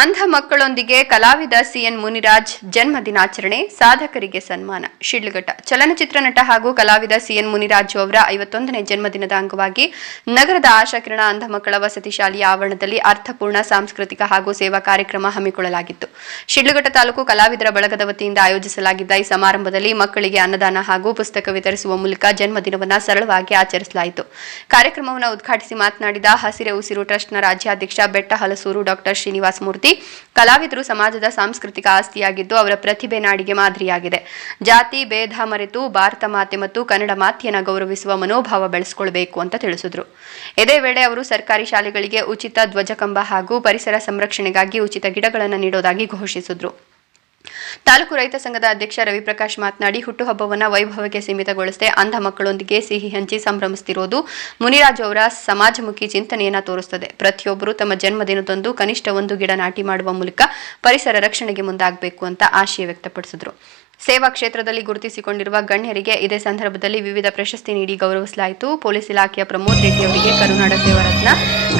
ಅಂಧ ಮಕ್ಕಳೊಂದಿಗೆ ಕಲಾವಿದ ಸಿಎನ್ ಮುನಿರಾಜ್ ಜನ್ಮ ದಿನಾಚರಣೆ, ಸಾಧಕರಿಗೆ ಸನ್ಮಾನ. ಶಿಡ್ಲಘಟ್ಟ. ಚಲನಚಿತ್ರ ನಟ ಹಾಗೂ ಕಲಾವಿದ ಸಿಎನ್ ಮುನಿರಾಜು ಅವರ 51ನೇ ಜನ್ಮದಿನದ ಅಂಗವಾಗಿ ನಗರದ ಆಶಾಕಿರಣ ಅಂಧ ಮಕ್ಕಳ ವಸತಿ ಶಾಲೆಯ ಆವರಣದಲ್ಲಿ ಅರ್ಥಪೂರ್ಣ ಸಾಂಸ್ಕೃತಿಕ ಹಾಗೂ ಸೇವಾ ಕಾರ್ಯಕ್ರಮ ಹಮ್ಮಿಕೊಳ್ಳಲಾಗಿತ್ತು. ಶಿಡ್ಲಘಟ್ಟ ತಾಲೂಕು ಕಲಾವಿದರ ಬಳಗದ ವತಿಯಿಂದ ಆಯೋಜಿಸಲಾಗಿದ್ದ ಈ ಸಮಾರಂಭದಲ್ಲಿ ಮಕ್ಕಳಿಗೆ ಅನ್ನದಾನ ಹಾಗೂ ಪುಸ್ತಕ ವಿತರಿಸುವ ಮೂಲಕ ಜನ್ಮದಿನವನ್ನು ಸರಳವಾಗಿ ಆಚರಿಸಲಾಯಿತು. ಕಾರ್ಯಕ್ರಮವನ್ನು ಉದ್ಘಾಟಿಸಿ ಮಾತನಾಡಿದ ಹಸಿರೆ ಉಸಿರು ಟ್ರಸ್ಟ್ನ ರಾಜ್ಯಾಧ್ಯಕ್ಷ ಬೆಟ್ಟ ಹಲಸೂರು ಡಾಕ್ಟರ್ ಶ್ರೀನಿವಾಸ ಮೂರ್ತಿ, ಕಲಾವಿದರು ಸಮಾಜದ ಸಾಂಸ್ಕೃತಿಕ ಆಸ್ತಿಯಾಗಿದ್ದು ಅವರ ಪ್ರತಿಭೆ ನಾಡಿಗೆ ಮಾದರಿಯಾಗಿದೆ. ಜಾತಿ ಭೇದ ಮರೆತು ಭಾರತ ಮಾತೆ ಮತ್ತು ಕನ್ನಡ ಮಾತೆಯನ್ನು ಗೌರವಿಸುವ ಮನೋಭಾವ ಬೆಳೆಸಿಕೊಳ್ಳಬೇಕು ಅಂತ ತಿಳಿಸಿದರು. ಇದೇ ವೇಳೆ ಅವರು ಸರ್ಕಾರಿ ಶಾಲೆಗಳಿಗೆ ಉಚಿತ ಧ್ವಜಕಂಬ ಹಾಗೂ ಪರಿಸರ ಸಂರಕ್ಷಣೆಗಾಗಿ ಉಚಿತ ಗಿಡಗಳನ್ನು ನೀಡುವುದಾಗಿ ಘೋಷಿಸಿದರು. ತಾಲೂಕು ರೈತ ಸಂಘದ ಅಧ್ಯಕ್ಷ ರವಿಪ್ರಕಾಶ್ ಮಾತನಾಡಿ, ಹುಟ್ಟುಹಬ್ಬವನ್ನು ವೈಭವಕ್ಕೆ ಸೀಮಿತಗೊಳಿಸದೆ ಅಂಧ ಮಕ್ಕಳೊಂದಿಗೆ ಸಿಹಿ ಹಂಚಿ ಸಂಭ್ರಮಿಸುತ್ತಿರುವುದು ಮುನಿರಾಜು ಅವರ ಸಮಾಜಮುಖಿ ಚಿಂತನೆಯನ್ನು ತೋರಿಸುತ್ತದೆ. ಪ್ರತಿಯೊಬ್ಬರು ತಮ್ಮ ಜನ್ಮದಿನದಂದು ಕನಿಷ್ಠ 1 ಗಿಡ ನಾಟಿ ಮಾಡುವ ಮೂಲಕ ಪರಿಸರ ರಕ್ಷಣೆಗೆ ಮುಂದಾಗಬೇಕು ಅಂತ ಆಶಯ ವ್ಯಕ್ತಪಡಿಸಿದರು. ಸೇವಾ ಕ್ಷೇತ್ರದಲ್ಲಿ ಗುರುತಿಸಿಕೊಂಡಿರುವ ಗಣ್ಯರಿಗೆ ಇದೇ ಸಂದರ್ಭದಲ್ಲಿ ವಿವಿಧ ಪ್ರಶಸ್ತಿ ನೀಡಿ ಗೌರವಿಸಲಾಯಿತು. ಪೊಲೀಸ್ ಇಲಾಖೆಯ ಪ್ರಮೋದ್ ರೆಡ್ಡಿ ಅವರಿಗೆ ಕರುನಾಡ ಸೇವಾರತ್ನ,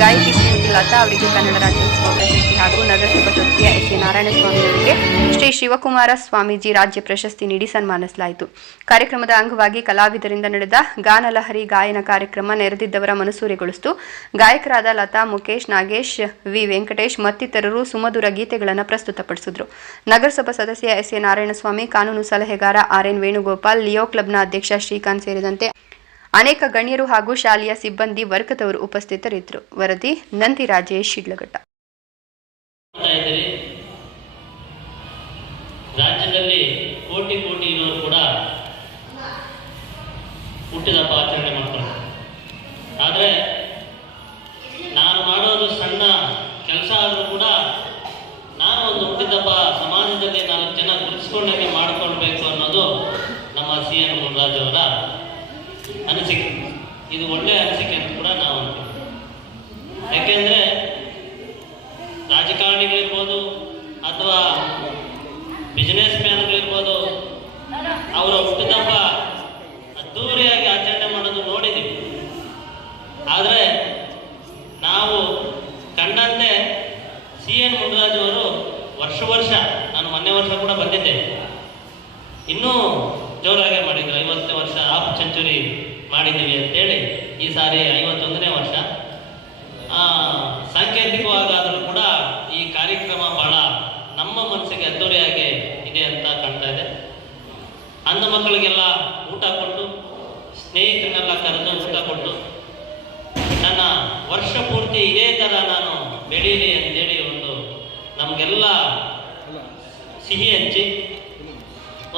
ಗಾಯಕಿ ಶ್ರೀಮತಿ ಲತಾ ಅವರಿಗೆ ಕನ್ನಡ ರಾಜ್ಯೋತ್ಸವ ಪ್ರಶಸ್ತಿ ಹಾಗೂ ನಗರಸಭಾ ಸದಸ್ಯ ಎಸ್.ಎ. ನಾರಾಯಣಸ್ವಾಮಿ ಅವರಿಗೆ ಶ್ರೀ ಶಿವಕುಮಾರ ಸ್ವಾಮೀಜಿ ರಾಜ್ಯ ಪ್ರಶಸ್ತಿ ನೀಡಿ ಸನ್ಮಾನಿಸಲಾಯಿತು. ಕಾರ್ಯಕ್ರಮದ ಅಂಗವಾಗಿ ಕಲಾವಿದರಿಂದ ನಡೆದ ಗಾನಲಹರಿ ಗಾಯನ ಕಾರ್ಯಕ್ರಮ ನೆರೆದಿದ್ದವರ ಮನಸೂರೆಗೊಳಿಸಿತು. ಗಾಯಕರಾದ ಲತಾ, ಮುಖೇಶ್, ನಾಗೇಶ್, ವಿ ವೆಂಕಟೇಶ್ ಮತ್ತಿತರರು ಸುಮಧುರ ಗೀತೆಗಳನ್ನು ಪ್ರಸ್ತುತಪಡಿಸಿದರು. ನಗರಸಭಾ ಸದಸ್ಯ ಎಸ್.ಎ. ನಾರಾಯಣಸ್ವಾಮಿ, ಕಾನೂನು ಸಲಹೆಗಾರ ಆರ್.ಎನ್. ವೇಣುಗೋಪಾಲ್, ಲಿಯೋ ಕ್ಲಬ್ನ ಅಧ್ಯಕ್ಷ ಶ್ರೀಕಾಂತ್ ಸೇರಿದಂತೆ ಅನೇಕ ಗಣ್ಯರು ಹಾಗೂ ಶಾಲೆಯ ಸಿಬ್ಬಂದಿ ವರ್ಗದವರು ಉಪಸ್ಥಿತರಿದ್ದರು. ವರದಿ ನಂದಿ ರಾಜೇಶ್, ಶಿಡ್ಲಘಟ್ಟ. ರಾಜ್ಯದಲ್ಲಿ ಕೋಟಿ ಇರೋರು ಕೂಡ ಹುಟ್ಟಿದಬ್ಬ ಆಚರಣೆ ಮಾಡ್ತಾರೆ. ಆದರೆ ನಾನು ಮಾಡೋದು ಸಣ್ಣ ಕೆಲಸ ಆದರೂ ಕೂಡ ನಾನು ಒಂದು ಹುಟ್ಟಿದಬ್ಬ ಸಮಾಜದಲ್ಲಿ 4 ಜನ ಗುರುತಿಸ್ಕೊಂಡಂಗೆ ಮಾಡಿಕೊಳ್ಬೇಕು ಅನ್ನೋದು ನಮ್ಮ ಸಿಎನ್ ಮುನಿರಾಜು ಅವರ ಅನಿಸಿಕೆ. ಇದು ಒಳ್ಳೆಯ ಅನಿಸಿಕೆ ಅಂತ ಕೂಡ ನಾವು ಅನ್ಕೊಳ್ತೀವಿ. ಯಾಕೆಂದರೆ ರಾಜಕಾರಣಿಗಳಿರ್ಬೋದು ಅಥವಾ ಬಿಸ್ನೆಸ್ ಮ್ಯಾನ್ಗಳಿರ್ಬೋದು, ಅವರ ಹುಟ್ಟಿದಬ್ಬ ಅದ್ದೂರಿಯಾಗಿ ಆಚರಣೆ ಮಾಡೋದು ನೋಡಿದ್ದೀವಿ. ಆದರೆ ನಾವು ಕಂಡಂತೆ ಸಿಎನ್ ಮುನಿರಾಜು ಅವರು ವರ್ಷ ನಾನು ಮೊನ್ನೆ ವರ್ಷ ಕೂಡ ಬಂದಿದ್ದೆ, ಇನ್ನೂ ಜೋರಾಗೆ ಮಾಡಿದ್ರು. 50ನೇ ವರ್ಷ ಹಾಫ್ ಸೆಂಚುರಿ ಮಾಡಿದ್ದೀವಿ ಅಂತೇಳಿ ಈ ಸಾರಿ 51ನೇ ವರ್ಷ. ಸಾಂಕೇತಿಕವಾಗಾದರೂ ಕೂಡ ಈ ಕಾರ್ಯಕ್ರಮ ಬಹಳ ನಮ್ಮ ಮನಸ್ಸಿಗೆ ಅದ್ದೂರಿಯಾಗಿ ಇದೆ ಅಂತ ಕಾಣ್ತಾ ಇದೆ. ಅಂಧ ಮಕ್ಕಳಿಗೆಲ್ಲ ಊಟ ಕೊಟ್ಟು, ಸ್ನೇಹಿತರನ್ನೆಲ್ಲ ಕರೆದು ಊಟ ಕೊಟ್ಟು, ನನ್ನ ವರ್ಷ ಪೂರ್ತಿ ಇದೇ ಥರ ನಾನು ಬೆಳೀಲಿ ಅಂತೇಳಿ ಒಂದು ನಮಗೆಲ್ಲ ಸಿಹಿ ಹಂಚಿ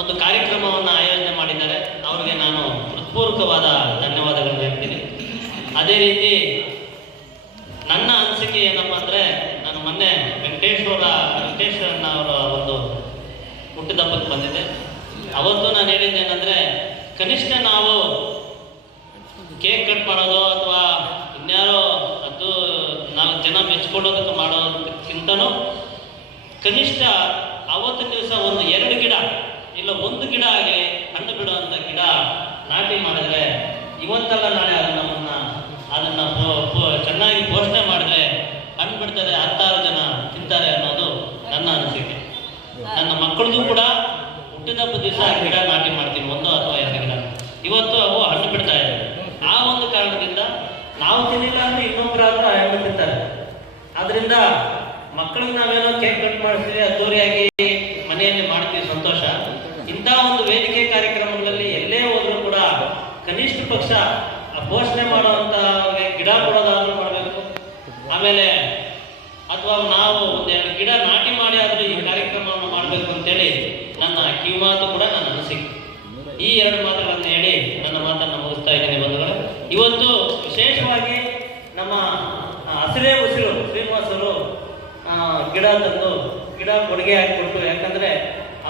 ಒಂದು ಕಾರ್ಯಕ್ರಮವನ್ನು ಆಯೋಜನೆ ಮಾಡಿದ್ದಾರೆ. ಅವರಿಗೆ ನಾನು ಹೃತ್ಪೂರ್ವಕವಾದ ಧನ್ಯವಾದಗಳನ್ನು ಹೇಳ್ತೀನಿ. ಅದೇ ರೀತಿ ನನ್ನ ಅನಿಸಿಕೆ ಏನಪ್ಪ ಅಂದರೆ, ನಾನು ಮೊನ್ನೆ ವೆಂಕಟೇಶ್ವರಣ್ಣ ಅವರ ಒಂದು ಹುಟ್ಟಿದಬ್ಬಕ್ಕೆ ಬಂದಿದ್ದೆ. ಅವತ್ತು ನಾನು ಹೇಳಿದ್ದೇನೆಂದರೆ, ಕನಿಷ್ಠ ನಾವು ಕೇಕ್ ಕಟ್ ಮಾಡೋದು ಅಥವಾ ಇನ್ಯಾರೋ ಅದು 4 ಜನ ಮೆಚ್ಕೊಳ್ಳೋದಕ್ಕೆ ಮಾಡೋದಕ್ಕಿಂತನೂ ಕನಿಷ್ಠ ಅವತ್ತಿನ ದಿವಸ ಒಂದು 2 ಗಿಡ ಇಲ್ಲ 1 ಗಿಡ ಆಗಿ ಹಣ್ಣು ಬಿಡುವಂಥ ಗಿಡ ನಾಟಿ ಮಾಡಿದ್ರೆ ಇವತ್ತಲ್ಲ ನಾಳೆ ಅದನ್ನು ಚೆನ್ನಾಗಿ ಪೋಷಣೆ ಮಾಡಿದ್ರೆ ಹಣ್ಣು ಬಿಡ್ತಾರೆ, 10 ಜನ ತಿಂತಾರೆ ಅನ್ನೋದು ನನ್ನ ಅನಿಸಿಕೆ. ನನ್ನ ಮಕ್ಕಳದು ಕೂಡ ಹುಟ್ಟಿದಬ್ಬ ದಿವಸ ಗಿಡ ನಾಟಿ ಮಾಡ್ತೀನಿ, 1 ಅಥವಾ 2 ಗಿಡ. ಇವತ್ತು ಅವು ಹಣ್ಣು ಬಿಡ್ತಾ ಇದೆ. ಆ ಒಂದು ಕಾರಣದಿಂದ ನಾವು ತಿನ್ನಿಲ್ಲ ಅಂದ್ರೆ ಇನ್ನೊಬ್ಬರಾದ್ರೂ ಹಣ್ಣು ತಿಂತಾರೆ. ಅದರಿಂದ ಮಕ್ಕಳನ್ನ ನಾವೇನೋ ಕೇಕ್ ಕಟ್ ಮಾಡಿಸ್ತೀವಿ, ಅದ್ದೂರಿಯಾಗಿ ಮನೆಯಲ್ಲಿ ಮಾಡ್ತೀವಿ, ಸಂತೋಷ. ಇಂಥ ಒಂದು ವೇದಿಕೆ ಕಾರ್ಯಕ್ರಮಗಳಲ್ಲಿ ಎಲ್ಲೇ ಹೋದ್ರೂ ಕೂಡ ಕನಿಷ್ಠ ಪಕ್ಷ ಪೋಷಣೆ ಮಾಡುವಂಥ ಗಿಡ ಕೊಡೋದಾದ್ರೂ ಮಾಡಬೇಕು. ಆಮೇಲೆ ಅಥವಾ ನಾವು 1-2 ಗಿಡ ನಾಟಿ ಮಾಡಿ ಆದರೂ ಈ ಕಾರ್ಯಕ್ರಮವನ್ನು ಮಾಡಬೇಕು ಅಂತೇಳಿ ನನ್ನ ಕಿವಿಮಾತು ಕೂಡ ನನ್ನ ಅನಿಸಿಕೆ. ಈ 2 ಮಾತುಗಳನ್ನು ಹೇಳಿ ನನ್ನ ಮಾತನ್ನು ಮುಗಿಸ್ತಾ ಇದ್ದೀನಿ ಬಂಧುಗಳು. ಇವತ್ತು ವಿಶೇಷವಾಗಿ ನಮ್ಮ ಹಸಿರೇ ಉಸಿರು ಶ್ರೀನಿವಾಸರು ಗಿಡ ತಂದು ಗಿಡ ಕೊಡುಗೆ ಹಾಕಿಕೊಟ್ಟು, ಯಾಕಂದರೆ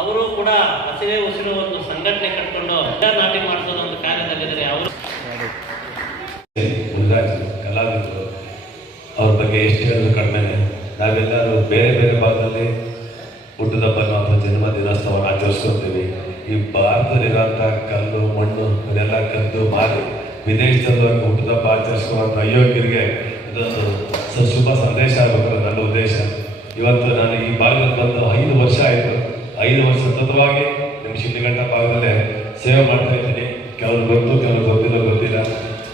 ಅವರು ಕೂಡ ಹಸಿರೇ ಉಸಿರು ಒಂದು ಸಂಘಟನೆ ಕಟ್ಕೊಂಡು ಗಿಡ ನಾಟಿ ಮಾಡಿಸೋದು ಒಂದು ಕಾರ್ಯದಲ್ಲಿದ್ದಾರೆ. ಅವರು ಕಲಾವಿದರು ಅವ್ರ ಬಗ್ಗೆ ಎಷ್ಟು ಹೇಳಿದ್ರು ಕಡಿಮೆ. ನಾವೆಲ್ಲರೂ ಬೇರೆ ಭಾಗದಲ್ಲಿ ಹುಟ್ಟಿದಬ್ಬನ್ನು ಅಥವಾ ಜನ್ಮ ದಿನೋತ್ಸವವನ್ನು ಆಚರಿಸ್ಕೊತೀವಿ. ಈ ಭಾರತದಲ್ಲಿರೋಂಥ ಕಲ್ಲು ಮಣ್ಣು ಇದೆಲ್ಲ ಕದ್ದು ಮಾರಿ ವಿದೇಶದಲ್ಲೂ ಹುಟ್ಟಿದಬ್ಬ ಆಚರಿಸುವಂಥ ಅಯೋಗ್ಯರಿಗೆ ಇದೊಂದು ಶುಭ ಸಂದೇಶ ಆಗಬೇಕು ನನ್ನ ಉದ್ದೇಶ. ಇವತ್ತು ನಾನು ಈ ಭಾಗದಲ್ಲಿ ಬಂದು 5 ವರ್ಷ ಆಯಿತು. 5 ವರ್ಷ ಸತತವಾಗಿ ನಿಮ್ಮ ಶಿಡ್ಲಘಟ್ಟ ಭಾಗದಲ್ಲೇ ಸೇವೆ ಮಾಡ್ತಾ ಇದ್ದೀನಿ. ಕೆಲವರು ಗೊತ್ತು, ಕೆಲವರು ಗೊತ್ತಿಲ್ಲ.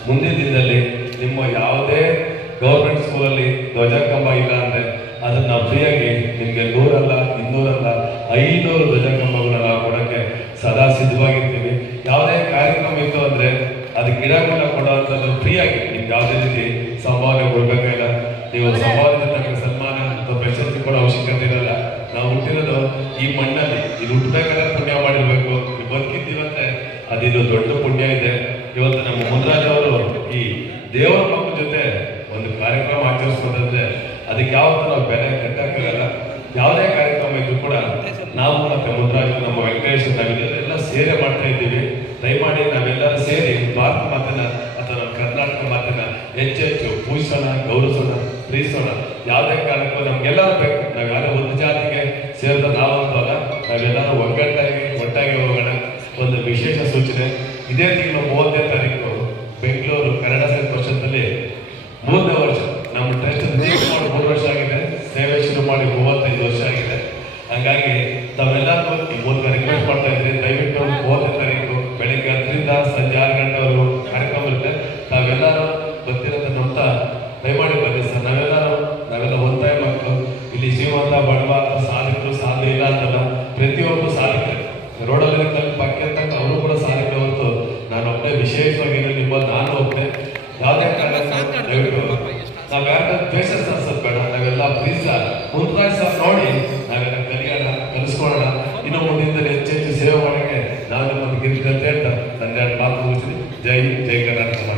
ಮುಂದಿನ ದಿನದಲ್ಲಿ ನಿಮ್ಮ ಯಾವುದೇ ಗೌರ್ಮೆಂಟ್ ಸ್ಕೂಲಲ್ಲಿ ಧ್ವಜಕಂಬ ಇಲ್ಲ ಅಂದರೆ ಅದನ್ನು ನಾವು ಫ್ರೀಯಾಗಿ ನಿಮಗೆ 100 ಅಲ್ಲ 200 ಅಲ್ಲ 500 ಧ್ವಜಕಂಬಗಳನ್ನ ನಾವು ಕೊಡೋಕ್ಕೆ ಸದಾ ಸಿದ್ಧವಾಗಿರ್ತೀವಿ. ಯಾವುದೇ ಕಾರ್ಯಕ್ರಮ ಇತ್ತು ಅಂದರೆ ಅದು ಗಿಡಗಳನ್ನ ಕೊಡುವಂಥದ್ದು ಫ್ರೀಯಾಗಿ ನಿಮ್ಗೆ ಯಾವುದೇ ರೀತಿ ಸಂಭಾವನೆ ಕೊಡಬೇಕಾಗಿಲ್ಲ. ನೀವು ಸಂಭಾವನೆ ನಮಗೆ ಸನ್ಮಾನ ಅಥವಾ ಪ್ರಶಸ್ತಿ ಕೊಡೋ ಅವಶ್ಯಕತೆ ಇರಲ್ಲ. ನಾವು ಹುಟ್ಟಿರೋದು ಈ ಮಣ್ಣಲ್ಲಿ, ಇದು ಹುಟ್ಟಬೇಕಾದ್ರೆ ಪುಣ್ಯ ಮಾಡಿರ್ಬೇಕು. ನೀವು ಬದುಕಿದ್ದೀವಂತೆ ಅದಿದು ದೊಡ್ಡ ಪುಣ್ಯ ಇದೆ. ಇವತ್ತು ನಮ್ಮ ಮುನ್ರಾಜ್ ಅವರು ಈ ದೇವರ ಮಕ್ಕಳ ಜೊತೆ ಒಂದು ಕಾರ್ಯಕ್ರಮ ಆಚರಿಸ್ಬೋದಂದ್ರೆ ಅದಕ್ಕೆ ಯಾವತ್ತೂ ನಾವು ಬೆಲೆ ಕಟ್ಟಕ್ಕಾಗಲ್ಲ. ಯಾವುದೇ ಕಾರ್ಯಕ್ರಮ ಇದ್ದು ಕೂಡ ನಾವು ಮತ್ತೆ ಮುನ್ರಾಜ್, ನಮ್ಮ ವೆಂಕಟೇಶ್, ನಾವೆಲ್ಲ ಸೇರೆ ಮಾಡ್ತಾ ಇದ್ದೀವಿ. ದಯಮಾಡಿ ನಾವೆಲ್ಲರೂ ಸೇರಿ ಭಾರತ ಮಾತನ್ನ ಅಥವಾ ನಮ್ಮ ಕರ್ನಾಟಕ ಮಾತನ್ನ ಹೆಚ್ಚೆಚ್ಚು ಪೂಜಿಸೋಣ, ಗೌರವಿಸೋಣ, ಪ್ರೀತಿಸೋಣ. ಯಾವುದೇ ಕಾರಣಕ್ಕೂ ನಮ್ಗೆಲ್ಲರೂ ಬೇಕು. ನಾವು ಯಾವುದೇ ಒಂದು ಜಾತಿಗೆ ಸೇರಿದ ನಾವಂತೂ ಅಲ್ಲ, ನಾವೆಲ್ಲರೂ ಒಟ್ಟಾಗಿ ಹೋಗೋಣ. ಒಂದು ವಿಶೇಷ ಸೂಚನೆ, ಇದೇ ತಿಂಗಳು 30ನೇ ತಾರೀಕು ಬೆಂಗಳೂರು ಕನ್ನಡ ಸಾಹಿತ್ಯ ಪರಿಷತ್ತಲ್ಲಿ 3ನೇ ವರ್ಷ. ನಮ್ಮ ಟ್ರಸ್ಟ್ ಮಾಡಿ 3 ವರ್ಷ ಆಗಿದೆ, ಸೇವೆ ಶುರು ಮಾಡಿ 35 ವರ್ಷ ಆಗಿದೆ. ಹಾಗಾಗಿ ತಾವೆಲ್ಲರೂ ಈ ಮೂಲಕ ರಿಕ್ವೆಸ್ಟ್ ಮಾಡ್ತಾ ಇದ್ರಿ, ದಯವಿಟ್ಟು 30ನೇ ತಾರೀಕು ಬೆಳಿಗ್ಗೆ 10ರಿಂದ ಸಂಜೆ 6 ಗಂಟೆವರೆಗೂ ಕಾರ್ಯಕ್ರಮ ಇರುತ್ತೆ. ತಾವೆಲ್ಲರೂ ಬರ್ತಿರೋದು ನಂತ ದಯಮಾಡಿ ಬನ್ನಿ ಸರ್. ನಾವೆಲ್ಲ ಒತ್ತಾಯ ಮಕ್ಕಳು. ಇಲ್ಲಿ ಶ್ರೀಮಂತ ಬಡವ ಅಥವಾ ಸಾಧಕರು ಸಾಧ್ಯ ಇಲ್ಲ ಅಂತಲ್ಲ, ಪ್ರತಿಯೊಬ್ಬರು ಸಾಧಿಕರು. ರೋಡಲ್ಲಿ ಪಕ್ಕ ತಕ್ಕ ಅವರು ಕೂಡ ಸಾಧಿಕರು ಹೊರತು ನಾನು ಒಬ್ಬನೇ ವಿಶೇಷವಾಗಿ ನಾನು ಒಬ್ಬನೇ. ಯಾವುದೇ ಕಾರಣ ದಯವಿಟ್ಟು ನಾವು ಯಾರು ಪೇಷನ್ಸ್ ಅನ್ಸೋದು ಬೇಡ. ನಾವೆಲ್ಲ ಪ್ಲೀಸ್ ಮುಂದಾಗಿ ಸರ್ ನೋಡಿ ನಾವೆಲ್ಲ ಕಲಿಸ್ಕೊಳ್ಳೋಣ. ಇನ್ನು ಮುಂದಿನ ಹೆಚ್ಚೆಚ್ಚು ಸೇವೆ ಮಾಡೋಕ್ಕೆ ನಾವು ನಮ್ಮನ್ನು ಗೆದ್ದ ಅಂತ ಹೇಳ್ತಾ ನನ್ನ ಮಾತು ಮುಗಿಸ್ತೀನಿ. ಜೈ ಕರ್ನಾಟಕ.